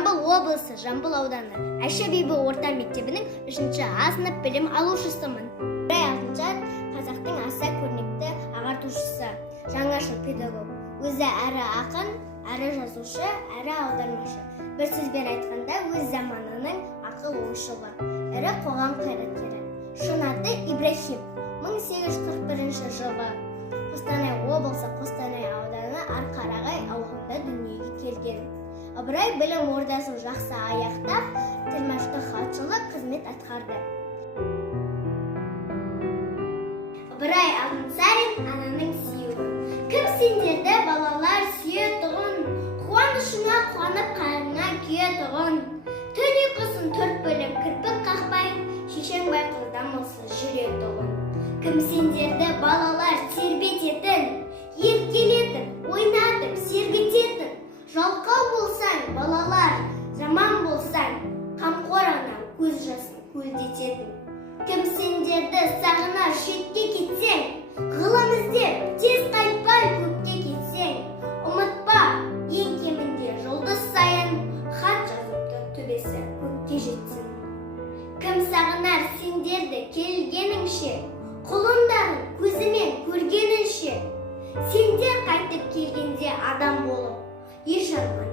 Жамбыл облысы, Жамбыл ауданы, Айша Бибі орта мектебінің 3-ші А сынып білім алушысымын. Алтыншар қазақтың аса көрнекті ағартушысы, жаңашыл педагог. Өзі әрі ақын, әрі жазушы, әрі аудармашы. Бір сөзбен айтқанда, өз заманының ақыл ойшылы, ірі қоғам қайраткері. Шын аты Ибрахим. 1841 жылы Қостанай облысы, Қостанай ауданы Арқарағай ауылында дүниеге келген. Ыбырай білім ордасын жақсы аяқтап, тілмашты хатшылық қызмет атқарды. Ыбырай Алтынсарин ананың сүйеуі. Кім сендерді балалар сүйе тұғын, қуанышыңа қуанып қарыңа күйе тұғын. Түн ұйқысын төрт бөліп кірпік қақпай, шешең байқұлдан болсын жүре тұғын. Кім сендерді балалар тербететін, еркелетіп, ойнатып, сергітетін. Жалқау болсаң, балалар, жаман болсаң, қамқор ана көз жасын көлдететін. Кім сендерді сағынар шетке кетсең, ғылым іздеп, тез қайтпай көкке кетсең, ұмытпа, ең кемінде жұлдыз сайын хат жазыпты төбесі көкке жетсін. Кім сағынар сендерді келгеніңше, құлындарын көзімен көргенінше, сендер қайтып келгенде адам болып, еш арман